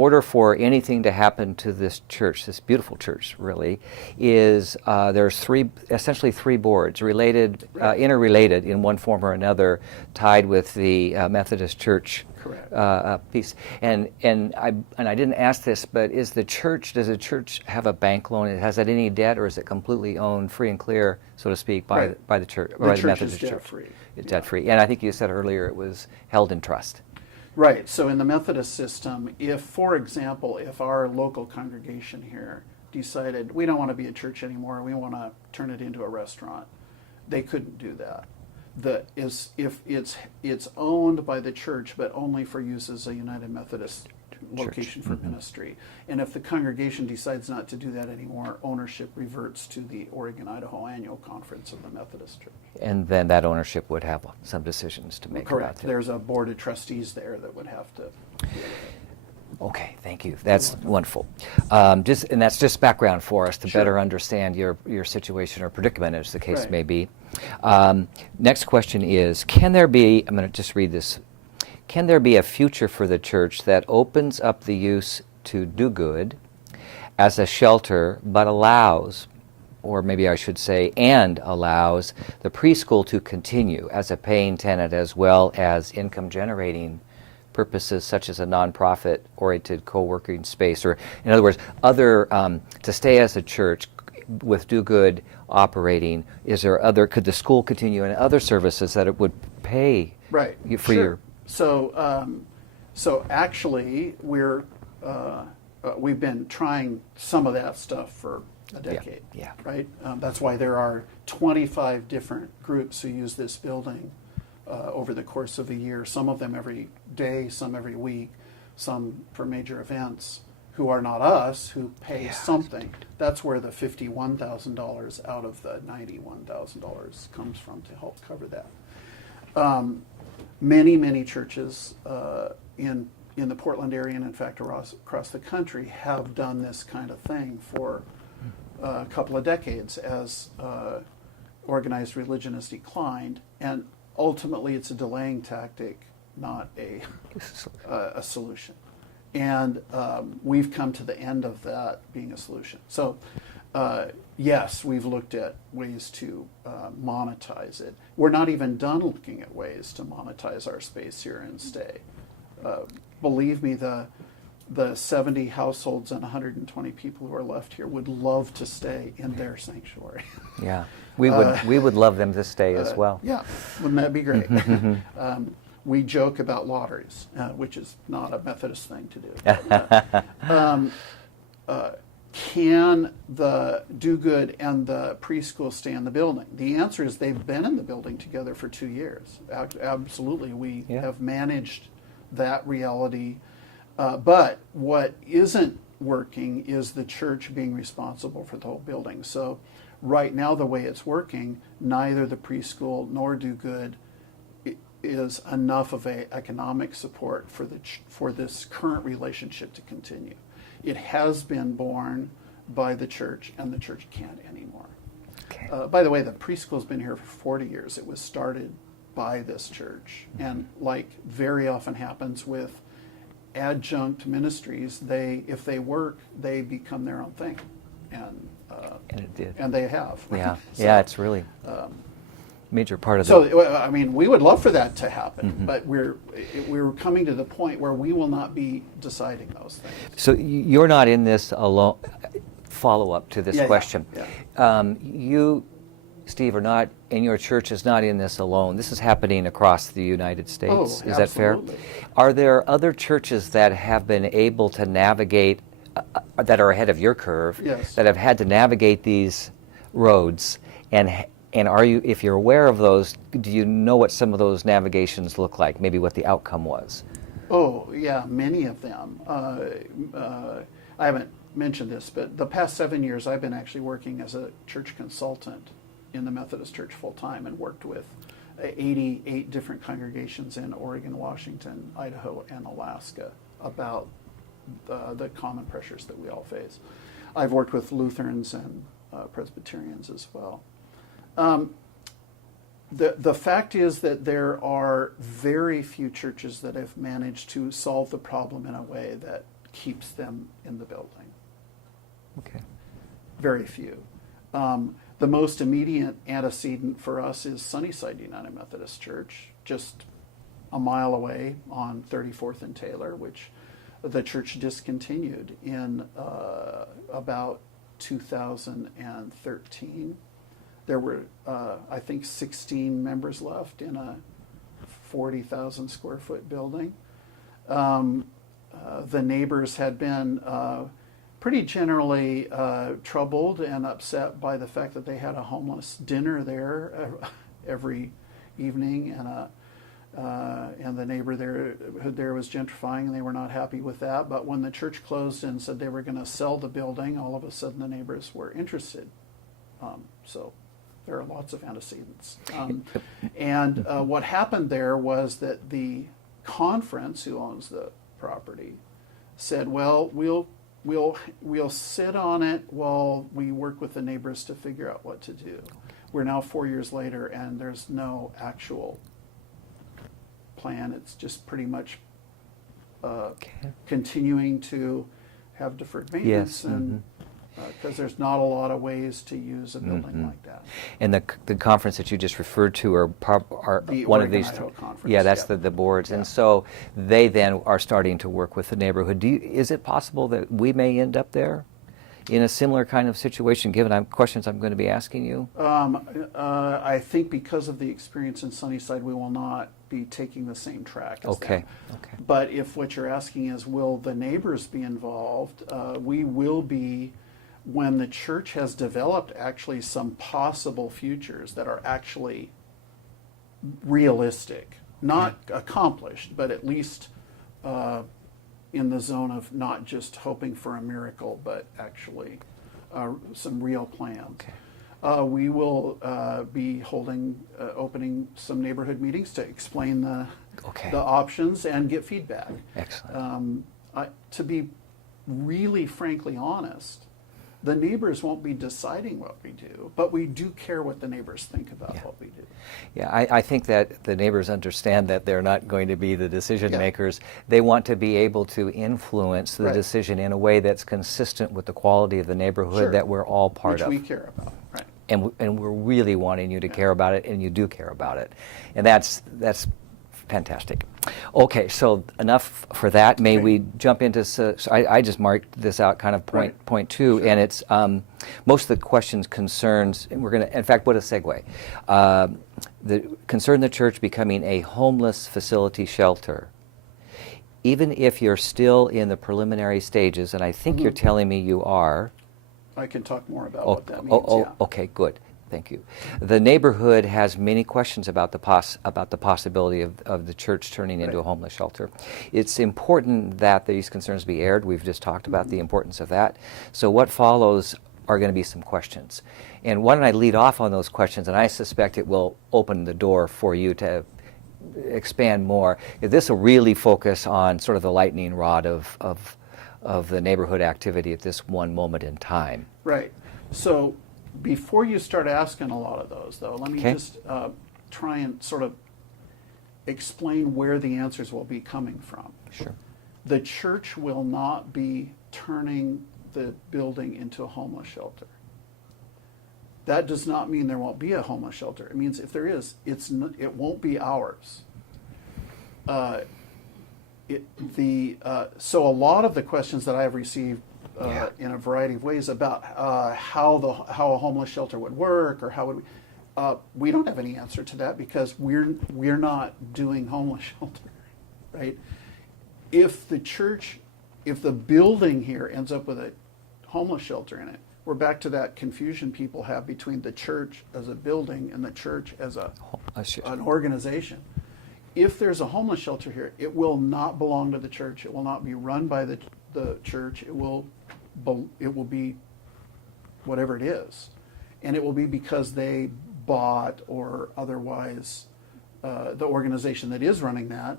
order for anything to happen to this church, this beautiful church, really, is there's essentially three boards, related, interrelated in one form or another, tied with the Methodist Church. Correct. Piece. And I didn't ask this, but does the church have a bank loan? Has it any debt, or is it completely owned, free and clear, so to speak, by the church, by the Methodist Church? Debt-free. It's debt-free. And I think you said earlier it was held in trust. Right. So in the Methodist system, if, for example, if our local congregation here decided we don't want to be a church anymore, we want to turn it into a restaurant, they couldn't do that. If it's owned by the church, but only for use as a United Methodist location for ministry. And if the congregation decides not to do that anymore, ownership reverts to the Oregon-Idaho Annual Conference of the Methodist Church. And then that ownership would have some decisions to make. Correct. About it. There's a board of trustees there that would have to. Okay, thank you. That's wonderful. And that's just background for us to better understand your situation or predicament, as the case may be. Next question is, can there be, I'm going to just read this, can there be a future for the church that opens up the use to do good as a shelter, but allows, or maybe I should say, and allows the preschool to continue as a paying tenant as well as income-generating purposes such as a nonprofit-oriented co-working space, or in other words, to stay as a church with do good operating? Could the school continue in other services that it would pay for your? So actually, we've been trying some of that stuff for a decade. Yeah. Right. That's why there are 25 different groups who use this building over the course of a year. Some of them every day, some every week, some for major events. Who are not us, who pay something. That's where the $51,000 out of the $91,000 comes from to help cover that. Many churches in the Portland area, and in fact across the country, have done this kind of thing for a couple of decades as organized religion has declined, and ultimately it's a delaying tactic, not a solution. And we've come to the end of that being a solution. So yes, we've looked at ways to monetize it. We're not even done looking at ways to monetize our space here and stay. Believe me, the 70 households and 120 people who are left here would love to stay in their sanctuary. Yeah, we would love them to stay as well. Yeah, wouldn't that be great? We joke about lotteries, which is not a Methodist thing to do. Can the do good and the preschool stay in the building? The answer is they've been in the building together for 2 years. Absolutely, we have managed that reality. But what isn't working is the church being responsible for the whole building. So right now, the way it's working, neither the preschool nor do good is enough of a economic support for this current relationship to continue. It has been borne by the church, and the church can't anymore. Okay. By the way, the preschool's been here for 40 years. It was started by this church, and like very often happens with adjunct ministries, if they work, they become their own thing, and it did, and they have. Yeah, So, it's really. Major part of So, I mean, we would love for that to happen, but we're coming to the point where we will not be deciding those things. So you're not in this alone. Follow-up to this question. Yeah. You, Steve, are not, and your church is not in this alone. This is happening across the United States. Oh, is that fair? absolutely. Are there other churches that have been able to navigate, that are ahead of your curve, Yes. that have had to navigate these roads, and are you, if you're aware of those, do you know what some of those navigations look like? Maybe what the outcome was? Oh, yeah, many of them. I haven't mentioned this, but the past 7 years I've been actually working as a church consultant in the Methodist Church full time, and worked with 88 different congregations in Oregon, Washington, Idaho, and Alaska about the common pressures that we all face. I've worked with Lutherans and Presbyterians as well. The fact is that there are very few churches that have managed to solve the problem in a way that keeps them in the building. Okay. Very few. The most immediate antecedent for us is Sunnyside United Methodist Church, just a mile away on 34th and Taylor, which the church discontinued in about 2013. There were, I think, 16 members left in a 40,000 square foot building. The neighbors had been pretty generally troubled and upset by the fact that they had a homeless dinner there every evening, and the neighborhood there was gentrifying, and they were not happy with that. But when the church closed and said they were going to sell the building, all of a sudden the neighbors were interested. So there are lots of antecedents. And what happened there was that the conference, who owns the property, said, well, we'll sit on it while we work with the neighbors to figure out what to do. We're now 4 years later, and there's no actual plan. It's just pretty much continuing to have deferred maintenance, and because there's not a lot of ways to use a building like that. And the conference that you just referred to are The one Oregon, of these. Idaho conference. Yeah, that's the boards, Yeah. and so they then are starting to work with the neighborhood. Is it possible that we may end up there in a similar kind of situation, given questions I'm going to be asking you? I think because of the experience in Sunnyside, we will not be taking the same track as them. Okay. But if what you're asking is, will the neighbors be involved? We will be, when the church has developed actually some possible futures that are actually realistic, not accomplished, but at least in the zone of not just hoping for a miracle, but actually some real plans. Okay. We will be opening some neighborhood meetings to explain the options and get feedback. Excellent. To be really frankly honest, the neighbors won't be deciding what we do, but we do care what the neighbors think about what we do. Yeah, I think that the neighbors understand that they're not going to be the decision Yeah. makers. They want to be able to influence the Right. decision in a way that's consistent with the quality of the neighborhood Sure. that we're all part Which of. we care about, right? And we're really wanting you to care about it, and you do care about it. And that's fantastic. Okay, so enough for that. May Okay. we jump into, so I just marked this out kind of point two, Sure. and it's most of the questions concerns, and we're going to, in fact, what a segue. Concern the church becoming a homeless facility shelter. Even if you're still in the preliminary stages, and I think you're telling me you are. I can talk more about what that means, Okay, good. Thank you. The neighborhood has many questions about the possibility of the church turning into a homeless shelter. It's important that these concerns be aired. We've just talked about the importance of that. So what follows are going to be some questions. And why don't I lead off on those questions, and I suspect it will open the door for you to expand more. This will really focus on sort of the lightning rod of the neighborhood activity at this one moment in time. Right. So before you start asking a lot of those, though, let me just try and sort of explain where the answers will be coming from. Sure. The church will not be turning the building into a homeless shelter. That does not mean there won't be a homeless shelter. It means if there is, it won't be ours. So a lot of the questions that I have received in a variety of ways about how a homeless shelter would work, or how would we don't have any answer to that, because we're not doing homeless shelter, right? If the building here ends up with a homeless shelter in it, we're back to that confusion people have between the church as a building and the church as an organization. If there's a homeless shelter here, it will not belong to the church. It will not be run by the church. It will be whatever it is, and it will be because they bought, or otherwise the organization that is running that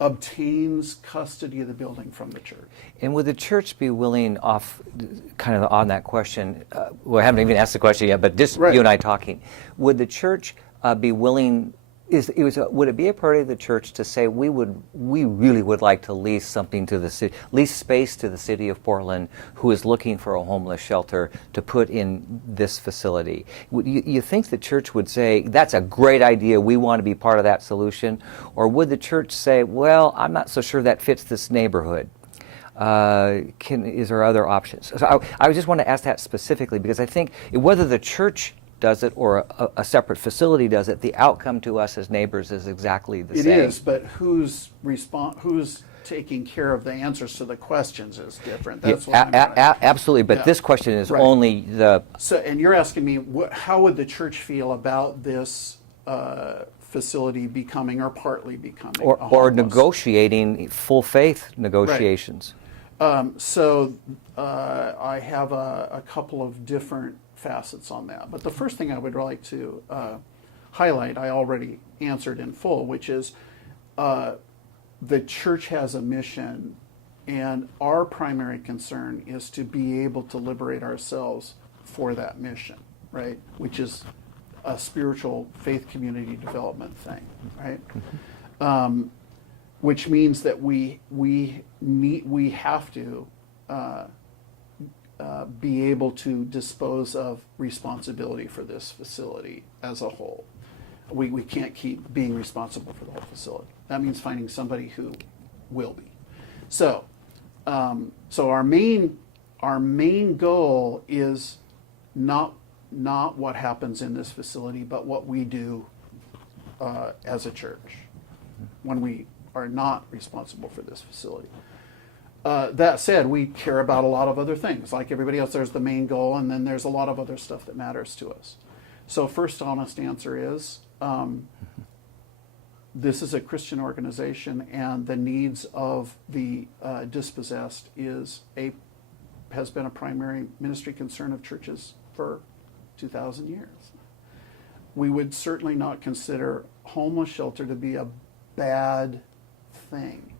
obtains custody of the building from the church. And would the church be willing, kind of on that question, we haven't even asked the question yet, but just you and I talking, would the church be willing Would it be a priority of the church to say we really would like to lease something to the city, lease space to the city of Portland, who is looking for a homeless shelter to put in this facility? You think the church would say that's a great idea, we want to be part of that solution, or would the church say, well, I'm not so sure that fits this neighborhood? Is there other options? So I just want to ask that specifically because I think whether the church does it or a separate facility does it, the outcome to us as neighbors is exactly the same. It is, but who's taking care of the answers to the questions is different. That's what I'm absolutely, but this question is only the... So, and you're asking me, how would the church feel about this facility becoming or partly becoming or negotiating full faith negotiations? So I have a couple of different facets on that. But the first thing I would like to highlight, I already answered in full, which is the church has a mission, and our primary concern is to be able to liberate ourselves for that mission, right? Which is a spiritual faith community development thing, right? Which means that we have to be able to dispose of responsibility for this facility as a whole. We can't keep being responsible for the whole facility. That means finding somebody who will be. So, so our main goal is not what happens in this facility, but what we do as a church when we are not responsible for this facility. That said, we care about a lot of other things. Like everybody else, there's the main goal, and then there's a lot of other stuff that matters to us. So first honest answer is, this is a Christian organization, and the needs of the dispossessed has been a primary ministry concern of churches for 2,000 years. We would certainly not consider homeless shelter to be a bad thing.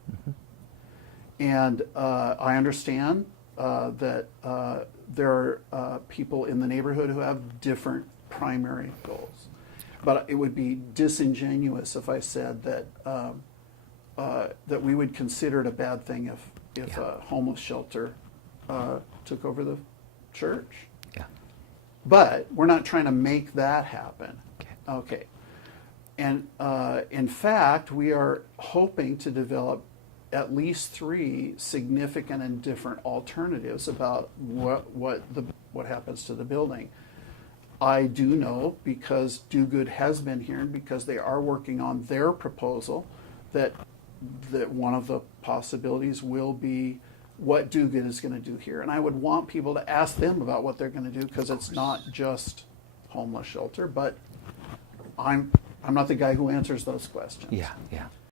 And I understand that there are people in the neighborhood who have different primary goals. But it would be disingenuous if I said that that we would consider it a bad thing if a homeless shelter took over the church. Yeah. But we're not trying to make that happen. Okay. And in fact, we are hoping to develop at least 3 significant and different alternatives about what happens to the building. I do know, because Do Good has been here and because they are working on their proposal, that one of the possibilities will be what Do Good is going to do here. And I would want people to ask them about what they're going to do, because it's not just homeless shelter, but I'm not the guy who answers those questions. Yeah, yeah.